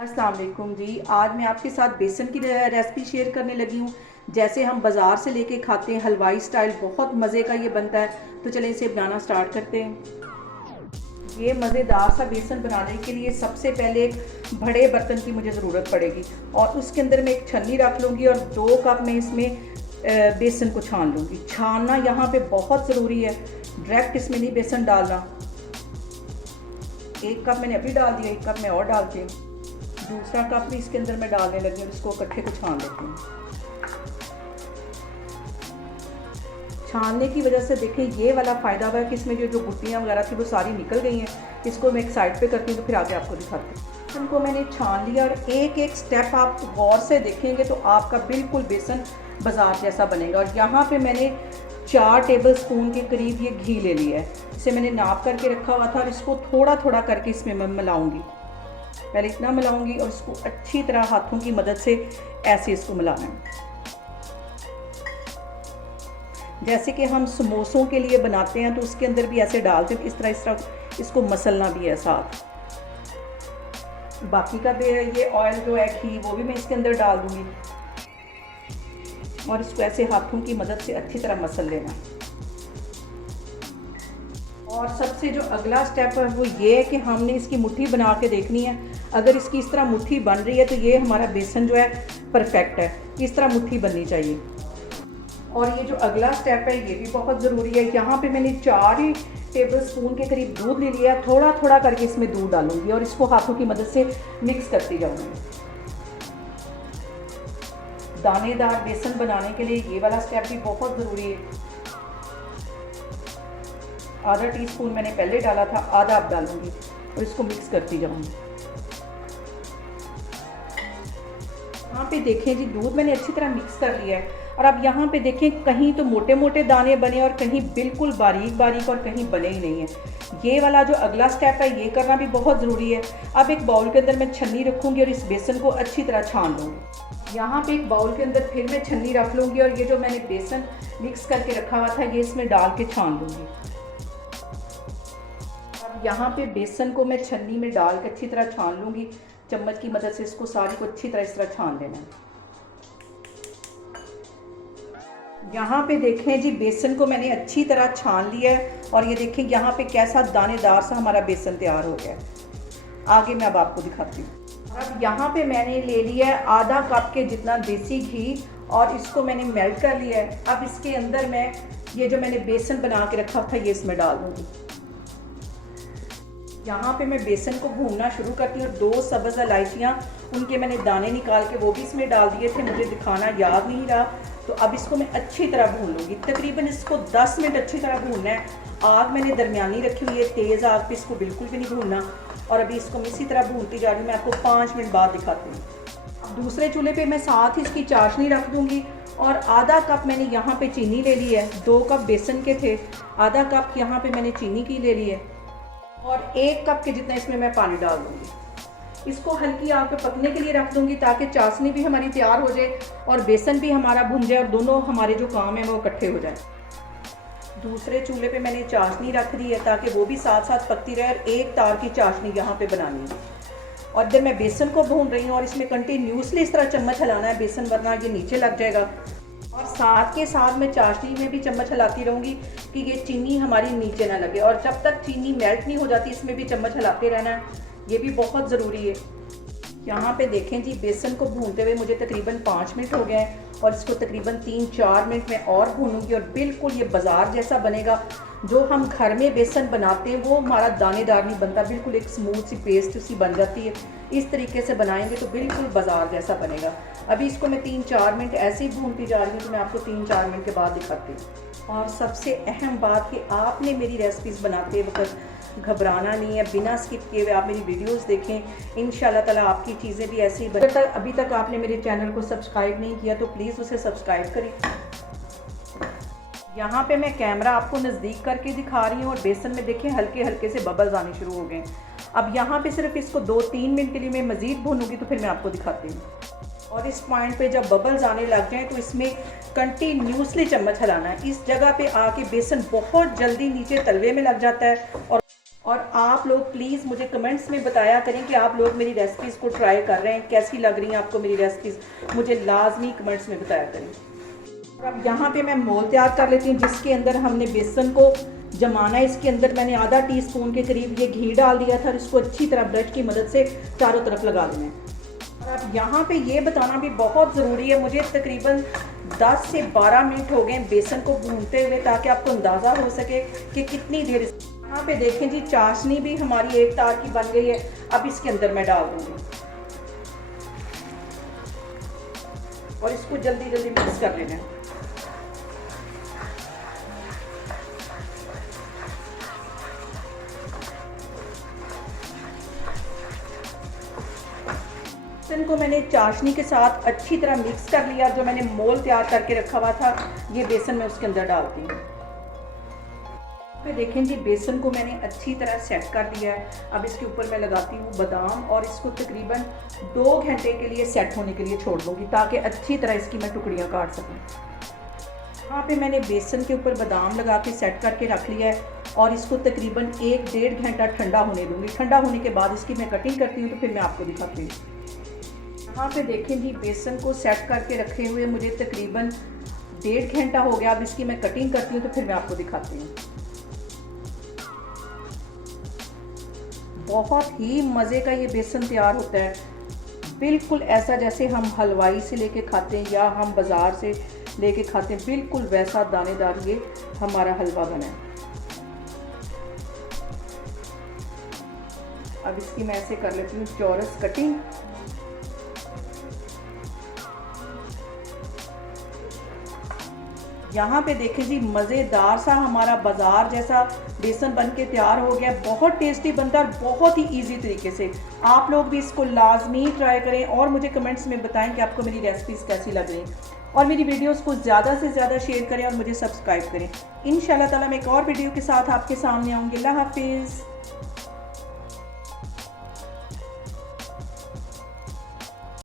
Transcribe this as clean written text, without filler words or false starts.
अस्सलाम वालेकुम जी। आज मैं आपके साथ बेसन की रेसिपी शेयर करने लगी हूँ। जैसे हम बाज़ार से लेके खाते हैं हलवाई स्टाइल, बहुत मज़े का ये बनता है। तो चलें इसे बनाना स्टार्ट करते हैं। ये मज़ेदार सा बेसन बनाने के लिए सबसे पहले एक बड़े बर्तन की मुझे ज़रूरत पड़ेगी और उसके अंदर मैं एक छन्नी रख लूँगी और 2 कप में इसमें बेसन को छान लूँगी। छानना यहाँ पे बहुत ज़रूरी है, डायरेक्ट इसमें नहीं बेसन डालना। 1 कप मैंने अभी डाल दिया, 1 कप मैं और डालती हूँ। दूसरा कप भी इसके अंदर मैं डालने लगी हूँ, इसको इकट्ठे को छान लेती हूँ। छानने की वजह से देखें ये वाला फ़ायदा हुआ है कि इसमें जो गुठलियाँ वगैरह थी वो सारी निकल गई हैं। इसको मैं एक साइड पे करती हूँ तो फिर आगे आपको दिखाती हूँ। बेसन को मैंने छान लिया और एक एक स्टेप आप गौर से देखेंगे तो आपका बिल्कुल बेसन बाज़ार जैसा बनेगा। और यहाँ पे मैंने 4 टेबल स्पून के करीब ये घी ले लिया है। इसे मैंने नाप करके रखा हुआ था और इसको थोड़ा थोड़ा करके इसमें मैं मिलाऊँगी। पहले इतना मिलाऊंगी और इसको अच्छी तरह हाथों की मदद से ऐसे इसको मिलाना है, जैसे कि हम समोसों के लिए बनाते हैं तो उसके अंदर भी ऐसे डालते हैं। इस तरह इसको मसलना भी है साथ। बाकी का ये ऑयल जो है घी वो भी मैं इसके अंदर डाल दूंगी और इसको ऐसे हाथों की मदद से अच्छी तरह मसल लेना। और सबसे जो अगला स्टेप है वो ये है कि हमने इसकी मुट्ठी बना के देखनी है। अगर इसकी इस तरह मुट्ठी बन रही है तो ये हमारा बेसन जो है परफेक्ट है। इस तरह मुट्ठी बननी चाहिए। और ये जो अगला स्टेप है ये भी बहुत ज़रूरी है। यहाँ पे मैंने 4 ही टेबल स्पून के करीब दूध ले लिया। थोड़ा थोड़ा करके इसमें दूध डालूंगी और इसको हाथों की मदद से मिक्स करती जाऊँगी। दानेदार बेसन बनाने के लिए ये वाला स्टेप भी बहुत ज़रूरी है। आधा टीस्पून मैंने पहले डाला था, आधा अब डालूंगी और इसको मिक्स करती जाऊंगी। यहाँ पे देखें जी, दूध मैंने अच्छी तरह मिक्स कर लिया है। और अब यहाँ पे देखें, कहीं तो मोटे मोटे दाने बने और कहीं बिल्कुल बारीक बारीक और कहीं बने ही नहीं है। ये वाला जो अगला स्टेप है ये करना भी बहुत ज़रूरी है। अब एक बाउल के अंदर मैं छन्नी रखूँगी और इस बेसन को अच्छी तरह छान लूँगी। यहाँ पे एक बाउल के अंदर फिर मैं छन्नी रख लूँगी और ये जो मैंने बेसन मिक्स करके रखा हुआ था ये इसमें डाल के छान लूँगी। यहाँ पे बेसन को मैं छन्नी में डाल के अच्छी तरह छान लूँगी। चम्मच की मदद से इसको सारी को अच्छी तरह इस तरह छान लेना है। यहाँ पे देखें जी, बेसन को मैंने अच्छी तरह छान लिया है और ये देखें यहाँ पे कैसा दानेदार सा हमारा बेसन तैयार हो गया है। आगे मैं अब आपको दिखाती हूँ। अब यहाँ पे मैंने ले लिया है आधा कप के जितना देसी घी और इसको मैंने मेल्ट कर लिया है। अब इसके अंदर मैं ये जो मैंने बेसन बना के रखा था ये इसमें डाल दूँगी। यहाँ पे मैं बेसन को भूनना शुरू करती हूँ। 2 सब्ज़ इलायचियाँ, उनके मैंने दाने निकाल के वो भी इसमें डाल दिए थे, मुझे दिखाना याद नहीं रहा। तो अब इसको मैं अच्छी तरह भून लूँगी। तकरीबन इसको 10 मिनट अच्छी तरह भूनना है। आग मैंने दरमियानी रखी हुई है, तेज़ आग पे इसको बिल्कुल भी नहीं भूनना। और अभी इसको मैं इसी तरह भूनती जा रही हूँ। मैं आपको 5 मिनट बाद दिखाती हूँ। दूसरे चूल्हे पर मैं साथ ही इसकी चाशनी रख दूँगी और आधा कप मैंने यहाँ पर चीनी ले ली है। 2 कप बेसन के थे, आधा कप यहाँ पर मैंने चीनी की ले ली है और 1 कप के जितना इसमें मैं पानी डाल दूँगी। इसको हल्की आग पे पकने के लिए रख दूँगी ताकि चाशनी भी हमारी तैयार हो जाए और बेसन भी हमारा भुन जाए और दोनों हमारे जो काम है वो इकट्ठे हो जाए। दूसरे चूल्हे पे मैंने चाशनी रख दी है ताकि वो भी साथ साथ पकती रहे और एक तार की चाशनी यहाँ पे बनानी है। और इधर मैं बेसन को भून रही हूँ और इसमें कंटिन्यूसली इस तरह चम्मच हिलाना है बेसन, वरना ये नीचे लग जाएगा। और साथ के साथ मैं चाशनी में भी चम्मच हिलाती रहूँगी कि ये चीनी हमारी नीचे ना लगे। और जब तक चीनी मेल्ट नहीं हो जाती इसमें भी चम्मच हिलाते रहना है, ये भी बहुत ज़रूरी है। यहाँ पे देखें जी, बेसन को भूनते हुए मुझे तकरीबन 5 मिनट हो गए हैं और इसको तकरीबन 3-4 मिनट में और भूनूंगी और बिल्कुल ये बाज़ार जैसा बनेगा। जो हम घर में बेसन बनाते हैं वो हमारा दानेदार नहीं बनता, बिल्कुल एक स्मूथ सी पेस्ट सी बन जाती है। इस तरीके से बनाएंगे तो बिल्कुल बाज़ार जैसा बनेगा। अभी इसको मैं 3-4 मिनट ऐसे ही भूनती जा रही हूँ, तो मैं आपको 3-4 मिनट के बाद दिखाती हूँ। और सबसे अहम बात कि आपने मेरी रेसिपीज़ बनाते वक्त घबराना नहीं है, बिना स्किप किए हुए आप मेरी वीडियोस देखें। इंशाल्लाह ताला आपकी चीज़ें भी ऐसी ही बने। अभी तक आपने मेरे चैनल को सब्सक्राइब नहीं किया तो प्लीज़ उसे सब्सक्राइब करें। यहाँ पे मैं कैमरा आपको नज़दीक करके दिखा रही हूँ और बेसन में देखें हल्के हल्के से बबल्स आने शुरू हो गए। अब यहाँ पे सिर्फ इसको 2-3 मिनट के लिए मैं मज़ीद भूनूंगी तो फिर मैं आपको दिखाती हूँ। और इस पॉइंट पे जब बबल्स आने लग जाएं तो इसमें कंटिन्यूसली चम्मच हिलाना है। इस जगह पे आके बेसन बहुत जल्दी नीचे तलवे में लग जाता है और और आप लोग प्लीज़ मुझे कमेंट्स में बताया करें कि आप लोग मेरी रेसिपीज़ को ट्राई कर रहे हैं, कैसी लग रही हैं आपको मेरी रेसिपीज़, मुझे लाजमी कमेंट्स में बताया करें। और अब यहाँ पे मैं मोल तैयार कर लेती हूँ जिसके अंदर हमने बेसन को जमाना है। इसके अंदर मैंने आधा टीस्पून के करीब ये घी डाल दिया था और इसको अच्छी तरह ब्रश की मदद से चारों तरफ लगा लेना है। और अब यहाँ पे ये बताना भी बहुत ज़रूरी है, मुझे तकरीबन 10 से 12 मिनट हो गए बेसन को भूनते हुए, ताकि आपको अंदाज़ा हो सके कि कितनी देर। यहाँ पे देखें जी, चाशनी भी हमारी एक तार की बन गई है। अब इसके अंदर मैं डाल दूँगी और इसको जल्दी जल्दी मिक्स कर लेना है। बेसन को मैंने चाशनी के साथ अच्छी तरह मिक्स कर लिया। जो मैंने मोल तैयार करके रखा हुआ था ये बेसन मैं उसके अंदर डालती हूँ। फिर देखें जी, बेसन को मैंने अच्छी तरह सेट कर दिया है। अब इसके ऊपर मैं लगाती हूँ बादाम और इसको तकरीबन 2 घंटे के लिए सेट होने के लिए छोड़ दूँगी, ताकि अच्छी तरह इसकी मैं टुकड़ियाँ काट सकूँ। यहाँ पे मैंने बेसन के ऊपर बादाम लगा के सेट करके रख लिया है और इसको तकरीबन 1-1.5 घंटा ठंडा होने दूँगी। ठंडा होने के बाद इसकी मैं कटिंग करती हूँ, तो फिर मैं आपको दिखाती हूँ। यहाँ पे देखें जी, बेसन को सेट करके रखे हुए मुझे तकरीबन 1.5 घंटा हो गया। अब इसकी मैं कटिंग करती हूँ, तो फिर मैं आपको दिखाती हूँ। बहुत ही मज़े का ये बेसन तैयार होता है, बिल्कुल ऐसा जैसे हम हलवाई से लेके खाते हैं या हम बाज़ार से लेके खाते हैं, बिल्कुल वैसा दानेदार ये हमारा हलवा बना है। अब इसकी मैं ऐसे कर लेती हूँ चौरस कटिंग। यहाँ पे देखें जी, मज़ेदार सा हमारा बाज़ार जैसा बेसन बन के तैयार हो गया। बहुत टेस्टी बनता है और बहुत ही इजी तरीके से। आप लोग भी इसको लाजमी ट्राई करें और मुझे कमेंट्स में बताएं कि आपको मेरी रेसिपीज़ कैसी लग रही हैं। और मेरी वीडियोस को ज़्यादा से ज़्यादा शेयर करें और मुझे सब्सक्राइब करें। इंशाल्लाह ताला मैं एक और वीडियो के साथ आपके सामने आऊँगी। अल्लाह हाफिज़।